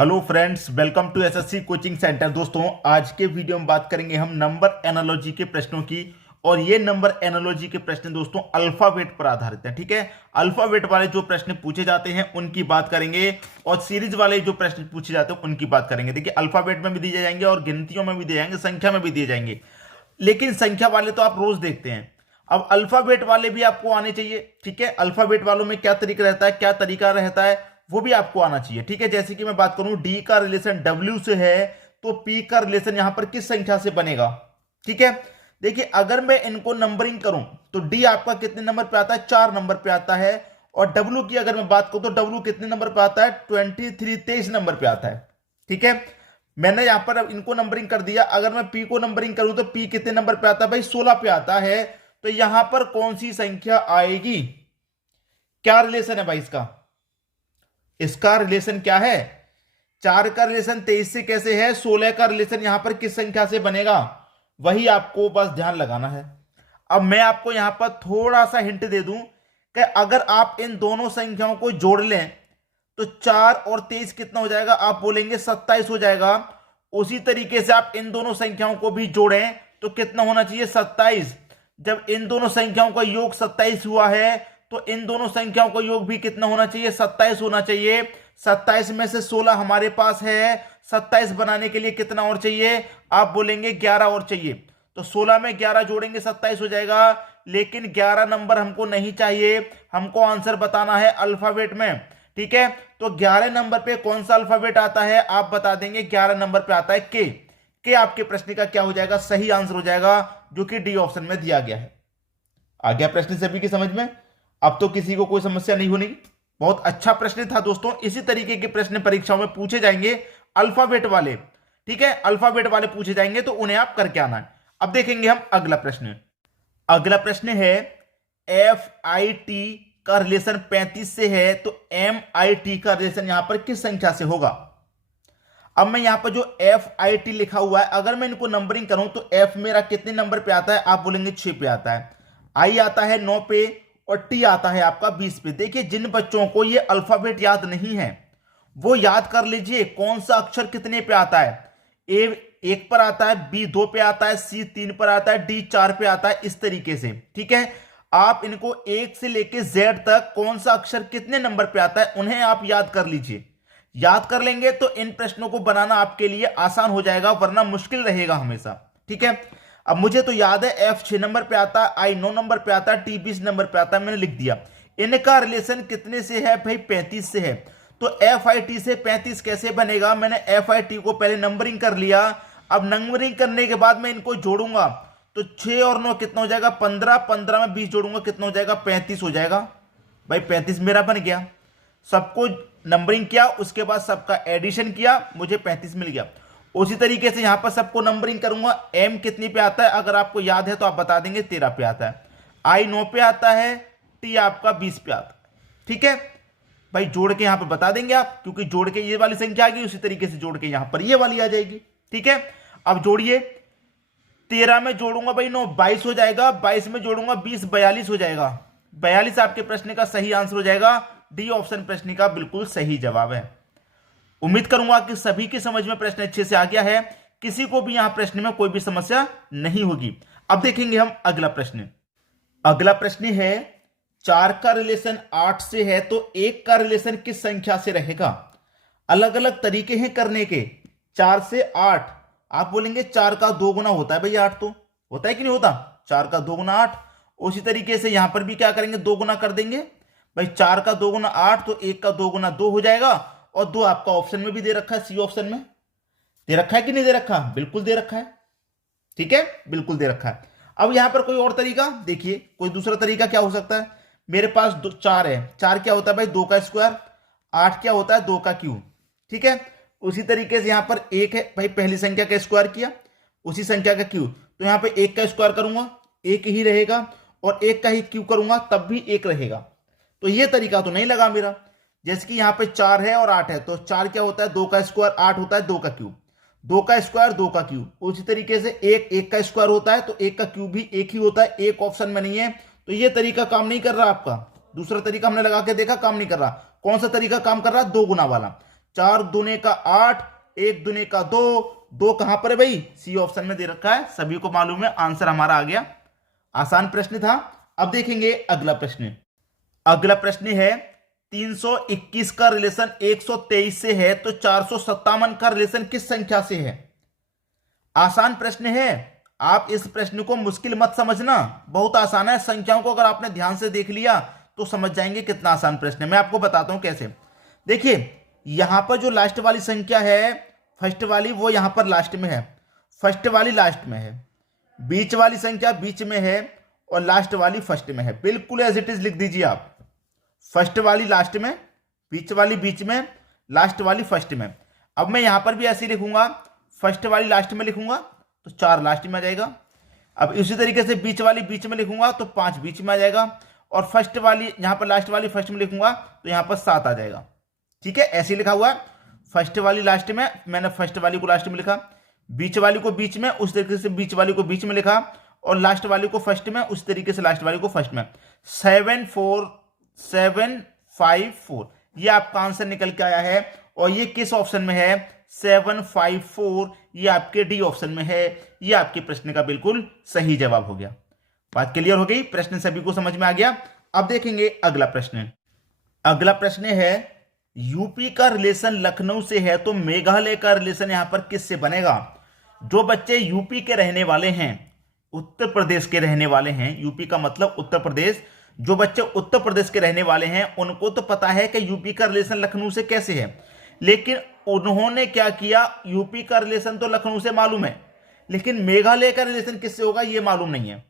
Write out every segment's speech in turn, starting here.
Hello friends, welcome to SSC coaching centre. दोस्तों, आज के वीडियो में बात करेंगे हम नंबर एनालॉजी के प्रश्नों की। और ये नंबर एनालॉजी के प्रश्न दोस्तों अल्फाबेट पर आधारित हैं। ठीक है, अल्फाबेट वाले जो प्रश्न पूछे जाते हैं उनकी बात करेंगे और सीरीज वाले जो प्रश्न पूछे जाते हैं उनकी बात करेंगे। देखिए, अल्फाबेट में भी दिए जाएंगे और गिनतियों में भी दिए जाएंगे, संख्या में भी दिए जाएंगे। लेकिन संख्या वाले तो आप रोज देखते हैं, अब अल्फाबेट वाले भी आपको आने चाहिए। ठीक है, अल्फाबेट वालों में क्या तरीका रहता है, क्या तरीका रहता है, वो भी आपको आना चाहिए। ठीक है, जैसे कि मैं बात करूं डी का रिलेशन डब्ल्यू से है तो पी का रिलेशन यहां पर किस संख्या से बनेगा। ठीक है, देखिए अगर मैं इनको नंबरिंग करूं तो डी आपका कितने नंबर पे आता है, 4 नंबर पे आता है। और डब्ल्यू की अगर मैं बात करूं तो डब्ल्यू कितने नंबर पे आता है, 23 नंबर पे आता है। ठीक है, मैंने यहां पर अब इनको नंबरिंग कर दिया। अगर मैं पी को नंबरिंग करूं तो पी कितने नंबर पे आता है भाई, 16 पे आता है। तो यहां पर कौन सी संख्या आएगी, क्या रिलेशन है भाई इसका, इसका रिलेशन क्या है, 4 का रिलेशन 23 से कैसे है, 16 का रिलेशन यहां पर किस संख्या से बनेगा, वही आपको बस ध्यान लगाना है। अब मैं आपको यहां पर थोड़ा सा हिंट दे दूं कि अगर आप इन दोनों संख्याओं को जोड़ लें तो 4 और 23 कितना हो जाएगा, आप बोलेंगे 27 हो जाएगा। उसी तरीके से आप इन दोनों संख्याओं को भी जोड़ें तो कितना होना चाहिए, 27। जब इन दोनों संख्याओं का योग 27 हुआ है तो इन दोनों संख्याओं का योग भी कितना होना चाहिए, 27 होना चाहिए। 27 में से 16 हमारे पास है, 27 बनाने के लिए कितना और चाहिए, आप बोलेंगे 11 और चाहिए। तो 16 में 11 जोड़ेंगे 27 हो जाएगा। लेकिन 11 नंबर हमको नहीं चाहिए, हमको आंसर बताना है अल्फाबेट में। ठीक है, तो 11 नंबर पे कौन सा अल्फाबेट आता है, आप बता देंगे 11 नंबर पे आता है के आपके प्रश्न का क्या हो जाएगा, सही आंसर हो जाएगा, जो कि डी ऑप्शन में दिया गया है। आ गया प्रश्न सभी की समझ में, अब तो किसी को कोई समस्या नहीं होनी। बहुत अच्छा प्रश्न था दोस्तों, इसी तरीके के प्रश्न परीक्षाओं में पूछे जाएंगे अल्फाबेट वाले। ठीक है, अल्फाबेट वाले पूछे जाएंगे तो उन्हें आप करके आना है। अब देखेंगे हम अगला प्रश्न। अगला प्रश्न है एफ आई टी का रिलेशन 35 से है तो एम आई टी का रिलेशन यहां पर किस संख्या से होगा। अब मैं यहां पर जो एफ आई टी लिखा हुआ है, अगर मैं इनको नंबरिंग करूं तो एफ मेरा कितने नंबर पे आता है, आप बोलेंगे 6 पे आता है। आई आता है 9 पे और टी आता है आपका 20 पे। देखिए, जिन बच्चों को ये अल्फाबेट याद नहीं है वो याद कर लीजिए कौन सा अक्षर कितने पे आता है। ए 1 पर आता है, बी 2 पे आता है, सी 3 पर आता है, डी 4 पे आता है, इस तरीके से। ठीक है, आप इनको 1 से लेके जेड तक कौन सा अक्षर कितने नंबर पे आता है उन्हें आप याद कर लीजिए। याद कर लेंगे तो इन प्रश्नों को बनाना आपके लिए आसान हो जाएगा, वरना मुश्किल रहेगा हमेशा। ठीक है, अब मुझे तो याद है एफ 6 नंबर पे आता है, आई 9 नंबर पे आता है, टी 20 नंबर पे आता है, मैंने लिख दिया। इनका रिलेशन कितने से है भाई, 35 से है। तो एफ आई टी से 35 कैसे बनेगा, मैंने एफ आई टी को पहले नंबरिंग कर लिया। अब नंबरिंग करने के बाद मैं इनको जोड़ूंगा तो 6 और 9 कितना हो जाएगा, 15, 15 में 20 जोड़ूंगा कितना हो जाएगा, 35 हो जाएगा। भाई 35 मेरा बन गया, सबको नंबरिंग किया, उसके बाद सबका एडिशन किया, मुझे 35 मिल गया। उसी तरीके से यहां पर सबको नंबरिंग करूंगा। एम कितनी पे आता है, अगर आपको याद है तो आप बता देंगे 13 पे आता है। आई 9 पे आता है, टी आपका 20 पे आता है। ठीक है भाई, जोड़ के यहां पर बता देंगे आप, क्योंकि जोड़ के ये वाली संख्या आ गई, उसी तरीके से जोड़ के यहां पर ये वाली आ जाएगी। ठीक है, अब जोड़िए, 13 में जोड़ूंगा भाई 9, 22 हो जाएगा, 22 में जोड़ूंगा 20, 42 हो जाएगा। 42 आपके प्रश्न का सही आंसर हो जाएगा, डी ऑप्शन प्रश्न का बिल्कुल सही जवाब है। उम्मीद करूंगा कि सभी की समझ में प्रश्न अच्छे से आ गया है, किसी को भी यहां प्रश्न में कोई भी समस्या नहीं होगी। अब देखेंगे हम अगला प्रश्न। अगला प्रश्न है 4 का रिलेशन 8 से है तो 1 का रिलेशन किस संख्या से रहेगा। अलग अलग तरीके हैं करने के। 4 से 8, आप बोलेंगे 4 का 2 गुना होता है भाई 8, तो होता है कि नहीं होता, 4 का 2 गुना 8। उसी तरीके से यहां पर भी क्या करेंगे, 2 गुना कर देंगे भाई। 4 का 2 गुना 8 तो 1 का 2 गुना 2 हो जाएगा। और 2 आपका ऑप्शन में भी दे रखा है, सी ऑप्शन में दे रखा है कि नहीं दे रखा, बिल्कुल दे रखा है। ठीक है, बिल्कुल दे रखा है। अब यहां पर कोई और तरीका देखिए, कोई दूसरा तरीका क्या हो सकता है। मेरे पास 4 है, 4 क्या होता है भाई, 2 का स्क्वायर। 8 क्या होता है, 2 का क्यूब। ठीक है, उसी तरीके से यहां पर 1 है भाई, पहली संख्या का स्क्वायर किया, उसी संख्या का क्यूब, तो यहां पर 1 का स्क्वायर करूंगा 1 ही रहेगा, और 1 का ही क्यूब करूंगा तब भी 1 रहेगा। तो यह तरीका तो नहीं लगा मेरा। जैसे कि यहां पे 4 है और 8 है, तो 4 क्या होता है, 2 का स्क्वायर, 8 होता है 2 का क्यूब, 2 का स्क्वायर 2 का क्यूब। उसी तरीके से 1 का स्क्वायर होता है तो 1 का क्यूब भी 1 ही होता है, 1 ऑप्शन में नहीं है। तो ये तरीका काम नहीं कर रहा आपका। दूसरा तरीका हमने लगा के देखा, काम नहीं कर रहा। कौन सा तरीका काम कर रहा है, 2 गुना वाला। 4 दूने का 8, 1 दूने का 2, 2 कहां पर है भाई? सी ऑप्शन में दे रखा है, सभी को मालूम है, आंसर हमारा आ गया। आसान प्रश्न था। अब देखेंगे अगला प्रश्न। अगला प्रश्न है 321 का रिलेशन 123 से है तो 457 का रिलेशन किस संख्या से है? आसान प्रश्न है, आप इस प्रश्न को मुश्किल मत समझना, बहुत आसान है। संख्याओं को अगर आपने ध्यान से देख लिया तो समझ जाएंगे कितना आसान प्रश्न है। मैं आपको बताता हूं कैसे। देखिए यहां पर जो लास्ट वाली संख्या है, फर्स्ट वाली, वो यहां पर लास्ट में है, फर्स्ट वाली लास्ट में है, बीच वाली संख्या बीच में है और लास्ट वाली फर्स्ट में है। बिल्कुल एज इट इज लिख दीजिए आप, फर्स्ट वाली लास्ट में, बीच वाली बीच में, लास्ट वाली फर्स्ट में। अब मैं यहां पर भी ऐसे ही लिखूंगा, फर्स्ट वाली लास्ट में लिखूंगा तो 4 लास्ट में आ जाएगा। अब इसी तरीके से बीच वाली बीच में लिखूंगा तो 5 बीच में आ जाएगा, और फर्स्ट वाली यहां पर लास्ट वाली फर्स्ट में लिखूंगा तो यहां पर 7 आ जाएगा। ठीक है, ऐसे लिखा हुआ है। फर्स्ट वाली लास्ट में, मैंने फर्स्ट वाली को लास्ट में लिखा, बीच वाली को बीच में, उस तरीके से बीच वाली को बीच में लिखा, और लास्ट वाली को फर्स्ट में, उस तरीके से लास्ट वाली को फर्स्ट में। 7 4 7 5 4 ये आपका आंसर निकल के आया है। और ये किस ऑप्शन में है? 7 5 4, ये आपके डी ऑप्शन में है। ये आपके प्रश्न का बिल्कुल सही जवाब हो गया। बात क्लियर हो गई, प्रश्न सभी को समझ में आ गया। अब देखेंगे अगला प्रश्न। अगला प्रश्न है यूपी का रिलेशन लखनऊ से है तो मेघालय का रिलेशन यहां पर किससे बनेगा? जो बच्चे यूपी के रहने वाले हैं, उत्तर प्रदेश के रहने वाले हैं, यूपी का मतलब उत्तर प्रदेश, जो बच्चे उत्तर प्रदेश के रहने वाले हैं उनको तो पता है कि यूपी का रिलेशन लखनऊ से कैसे है, लेकिन उन्होंने क्या किया, यूपी का रिलेशन तो लखनऊ से मालूम है, लेकिन मेघालय का रिलेशन किससे होगा ये मालूम नहीं है।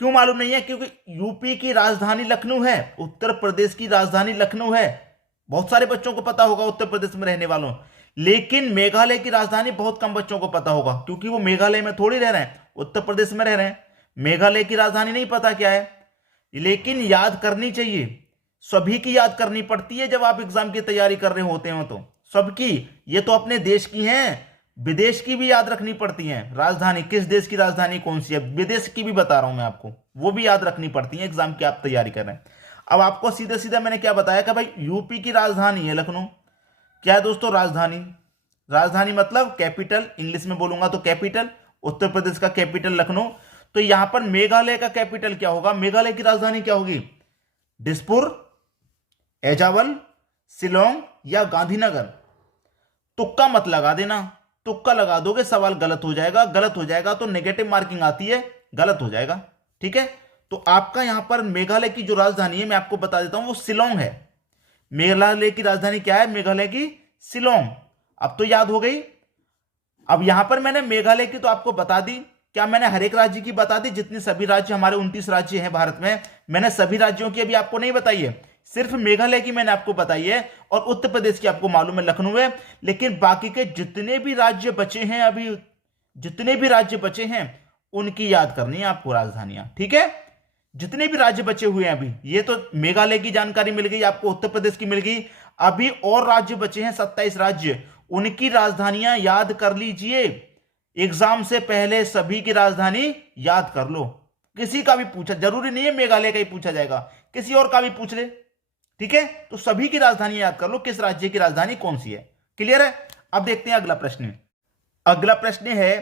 क्यों मालूम नहीं है? क्योंकि यूपी की राजधानी लखनऊ है, उत्तर प्रदेश की राजधानी लखनऊ है। बहुत सारे बच्चों को पता होगा उत्तर प्रदेश में रहने वालों, लेकिन मेघालय की राजधानी बहुत कम बच्चों को पता होगा, क्योंकि वो मेघालय में थोड़ी रह रहे हैं, उत्तर प्रदेश में रह रहे हैं। मेघालय की राजधानी नहीं पता क्या है, लेकिन याद करनी चाहिए, सभी की याद करनी पड़ती है जब आप एग्जाम की तैयारी कर रहे होते हो तो सबकी। ये तो अपने देश की हैं, विदेश की भी याद रखनी पड़ती हैं। राजधानी, किस देश की राजधानी कौन सी है, विदेश की भी बता रहा हूं मैं आपको, वो भी याद रखनी पड़ती है एग्जाम की आप तैयारी कर रहे हैं। अब आपको सीधे सीधे मैंने क्या बताया कि भाई यूपी की राजधानी है लखनऊ। क्या है दोस्तों? राजधानी। राजधानी मतलब कैपिटल, इंग्लिश में बोलूंगा तो कैपिटल। उत्तर प्रदेश का कैपिटल लखनऊ, तो यहां पर मेघालय का कैपिटल क्या होगा, मेघालय की राजधानी क्या होगी? दिसपुर, एजावल, शिलोंग या गांधीनगर। तुक्का मत लगा देना, तुक्का लगा दोगे सवाल गलत हो जाएगा, गलत हो जाएगा तो नेगेटिव मार्किंग आती है, गलत हो जाएगा। ठीक है, तो आपका यहां पर मेघालय की जो राजधानी है मैं आपको बता देता हूं, वो शिलोंग है। मेघालय की राजधानी क्या है? मेघालय की शिलोंग। अब तो याद हो गई। अब यहां पर मैंने मेघालय की तो आपको बता दी, क्या मैंने हर एक राज्य की बता दी? जितने सभी राज्य, हमारे 29 राज्य हैं भारत में, मैंने सभी राज्यों की अभी आपको नहीं बताई है, सिर्फ मेघालय की मैंने आपको बताई है, और उत्तर प्रदेश की आपको मालूम है लखनऊ है। लेकिन बाकी के जितने भी राज्य बचे हैं अभी, जितने भी राज्य बचे हैं उनकी याद करनी है आपको राजधानियां। ठीक है, जितने भी राज्य बचे हुए हैं अभी, ये तो मेघालय की जानकारी मिल गई आपको, उत्तर प्रदेश की मिल गई, अभी और राज्य बचे हैं 27 राज्य, उनकी राजधानियां याद कर लीजिए। एग्जाम से पहले सभी की राजधानी याद कर लो। किसी का भी पूछा, जरूरी नहीं है मेघालय का ही पूछा जाएगा, किसी और का भी पूछ ले। ठीक है, तो सभी की राजधानी याद कर लो, किस राज्य की राजधानी कौन सी है। क्लियर है? अब देखते हैं अगला प्रश्न। अगला प्रश्न है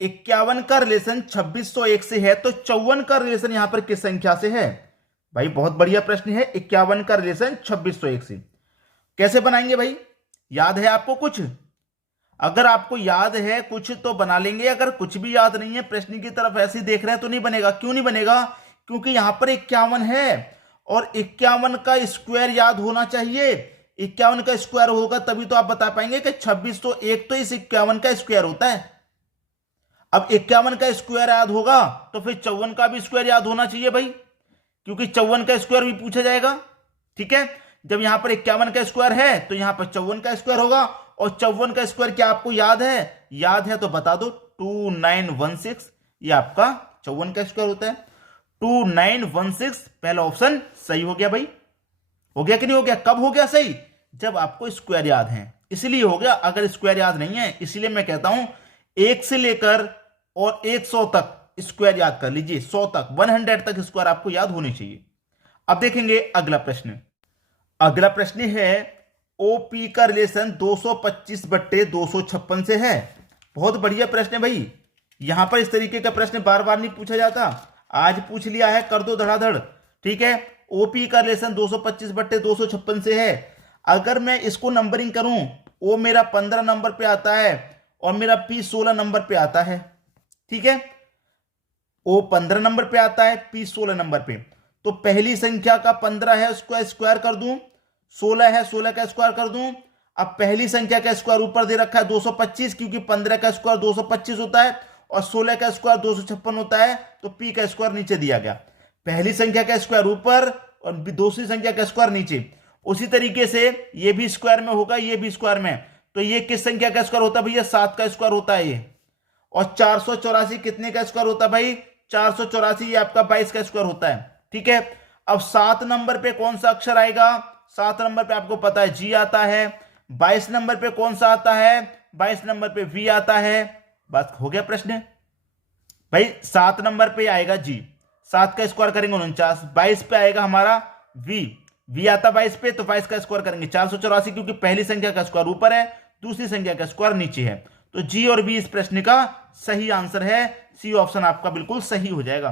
51 का रिलेशन 2601 से है तो 54 का रिलेशन यहां पर किस संख्या से है? भाई बहुत बढ़िया प्रश्न है। 51 का रिलेशन 2601 से कैसे बनाएंगे भाई? याद है आपको कुछ? अगर आपको याद है कुछ तो बना लेंगे, अगर कुछ भी याद नहीं है, प्रश्न की तरफ ऐसे देख रहे हैं तो नहीं बनेगा। क्यों नहीं बनेगा? क्योंकि यहां पर 51 है और 51 का स्क्वायर याद होना चाहिए। 51 का स्क्वायर होगा तभी तो आप बता पाएंगे कि 2601 तो इस 51 का स्क्वायर होता है। अब 51 का स्क्वायर याद होगा तो फिर 54 का भी स्क्वायर याद होना चाहिए भाई, क्योंकि 54 का स्क्वायर भी पूछा जाएगा। ठीक है, जब यहां पर 51 का स्क्वायर है तो यहां पर 54 का स्क्वायर होगा, और 54 का स्क्वायर क्या आपको याद है? याद है तो बता दो, 2916, ये आपका 54 का स्क्वायर होता है। 2916 पहला ऑप्शन सही हो गया भाई। हो गया कि नहीं हो गया? कब हो गया सही? जब आपको स्क्वायर याद है, इसलिए हो गया। अगर स्क्वायर याद नहीं है, इसलिए मैं कहता हूं 1 से लेकर और 100 तक स्क्वायर याद कर लीजिए, 100 तक, 100 तक स्क्वायर आपको याद होनी चाहिए। अब देखेंगे अगला प्रश्न। अगला प्रश्न है ओपी का रिलेशन 225/256 से है। बहुत बढ़िया प्रश्न है भाई। यहां पर इस तरीके का प्रश्न बार बार नहीं पूछा जाता, आज पूछ लिया है, कर दो धड़ाधड़। ठीक है, ओपी का रिलेशन 225/256 से है। अगर मैं इसको नंबरिंग करूं, ओ मेरा 15 नंबर पे आता है और मेरा पी 16 नंबर पे आता है। ठीक है, ओ 15 नंबर पे आता है, पी 16 नंबर पे। तो पहली संख्या का 15 है उसको स्क्वायर कर दूं, 16 है 16 का स्क्वायर कर दूं। अब पहली संख्या का स्क्वायर ऊपर दे रखा है 225, क्योंकि 15 का स्क्वायर 225 होता है और 16 का स्क्वायर 256 होता है, तो पी का स्क्वायर नीचे दिया गया। पहली संख्या का स्क्वायर ऊपर और दूसरी संख्या का स्क्वायर नीचे। उसी तरीके से ये भी स्क्वायर में होगा, ये भी स्क्वायर में। तो ये किस संख्या का स्क्वायर होता है भैया? 7 का स्क्वायर होता है ये। और 484 कितने का स्क्वायर होता है भाई? 484 ये आपका 22 का स्क्वायर होता है। ठीक है, अब 7 नंबर पे कौन सा अक्षर आएगा? 7 नंबर पे आपको पता है जी आता है। 22 नंबर पे कौन सा आता है? 22 नंबर पे वी आता है। बस हो गया प्रश्न भाई। 7 नंबर पे आएगा जी, 7 का स्क्वायर करेंगे 49। 22 पे आएगा हमारा वी आता 22 पे, तो 22 का स्क्वायर करेंगे 484, क्योंकि पहली संख्या का स्क्वायर ऊपर है, दूसरी संख्या का स्क्वायर नीचे है। तो जी और बी इस प्रश्न का सही आंसर है। सी ऑप्शन आपका बिल्कुल सही हो जाएगा।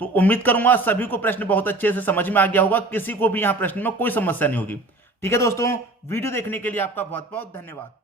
तो उम्मीद करूंगा सभी को प्रश्न बहुत अच्छे से समझ में आ गया होगा, किसी को भी यहां प्रश्न में कोई समस्या नहीं होगी। ठीक है दोस्तों, वीडियो देखने के लिए आपका बहुत बहुत धन्यवाद।